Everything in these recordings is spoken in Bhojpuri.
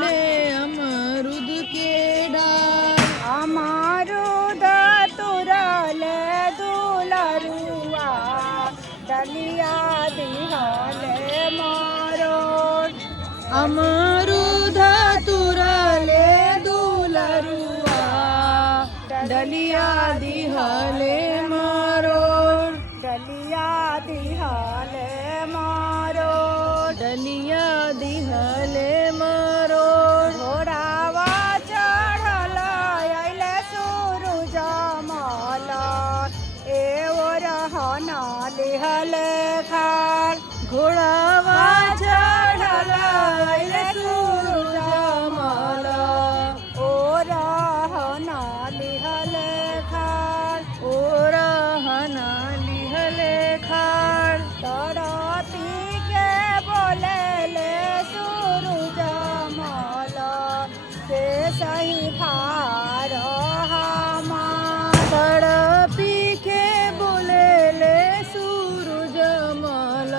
ले अमरुद के डाल। अमरुद तुरले दुलरुआ डलिया दिहले मरोड़। अमरुद तुरले दुलरुआ डलिया दिहले मरोड़। डलिया दिहले मरोड़। डलिया दिहले मरोड़। घोड़ावा चढ़ल अइले सूरज मल एओ रहना लिहले खार। घोड़ावा चढ़ल अइले सूरज मल ओ रहना लिहले खार। ओ रहना लिहले खार। तरती के बोलेले सूरज मल से सही भार हमार। तड़पी के बोलेले सूरज मल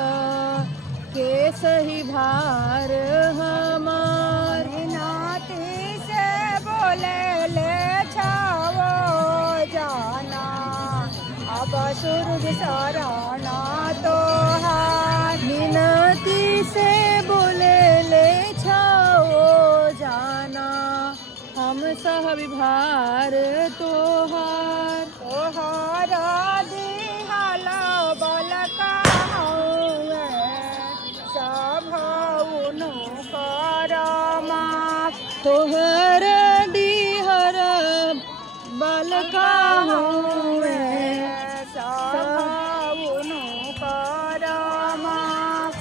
के सही भार हमार। नाती से बोलेले छावो जाना अब सूरज सराना तोहार। मिनती से बोलेले छाओ जाना हम सह विभार तोहार। तोहार दिहल बलका हउए सभउनु करमा। तोहर दिहर बलका हउए सभउनु करमा।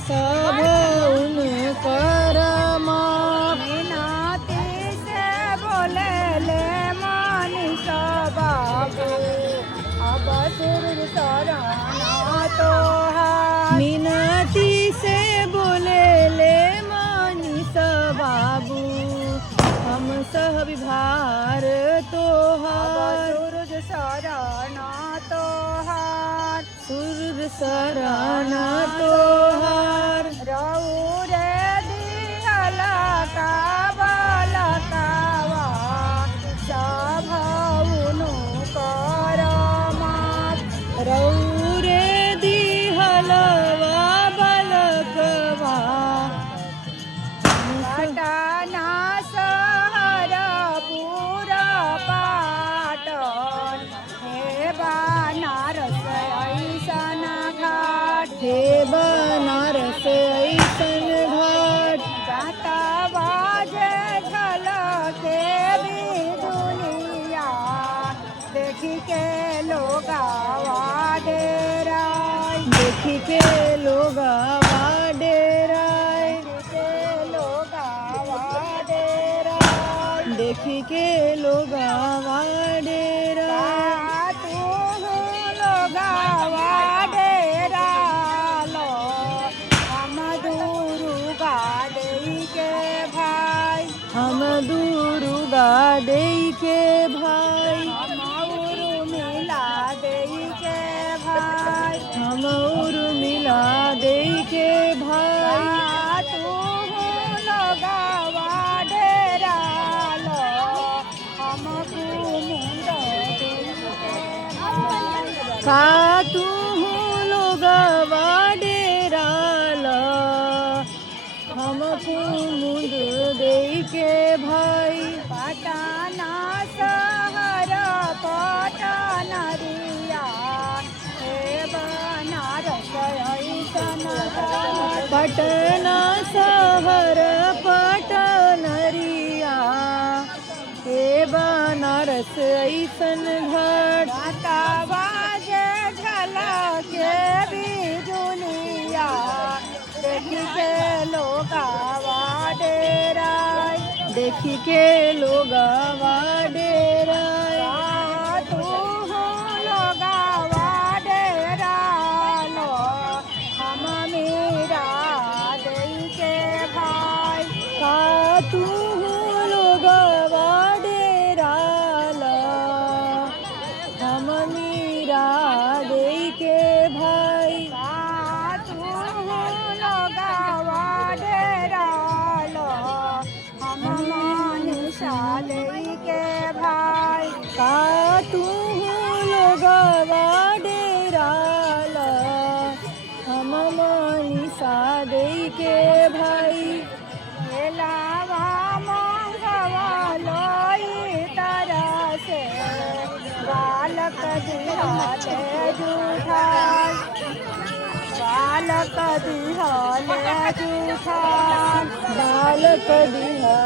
सब उन करमा। मिनती से बोलेले मनीष बाबू अब सूरज सराना तोहार। मिनती से बोलेले मनीष बाबू हम सह विभार तोहार। सूरज सराना तोहार। सूरज सराना तोहार। रौरे दिहल का बलकावा सभउनु करमा। रौरे दिहलवा बलकवा पटना शहर पूरा पाटन हे बनारस ऐसन घाट। हे बनारस ऐसन घाट। जाता बाजे झलके बिजुलिया देखी के लोगावा डेराय। देखी के लोगवा डेराय। देखी के लोगवा डेराय। तू लोगावा डेरालो हम दुर्गा देई के भाई। हम दुर्गा देई के भाई। हम उर्मिला देई के भाई। हम उर्मिला देई के भाई। तू लोगावा डेरालो हम कुमुंड देई के भाई। का तू लोगवा डेराल हम मुंद देई के भाई। पटना शहर पटनरिया हे बनारस ऐसन घाट। पटना शहर पटनरिया हे बनारस ऐसन घाट। जाता बाजे झलके बिजुलिया देखी के लोगावा डेराय। देखी के लोगवा डेराय। तू लोगावा डेरालो हम मीरा देई के भाई। का तू लोगवा डेराल हम मीरा देई के भाई। तू लोगावा डेरालो हम लोगवा डेराला हम मनीषा दे के भाई लावा मंगवा लोई तरह से बालक दिहाले जूठा बालक दिहाले जूठा बालक दिहा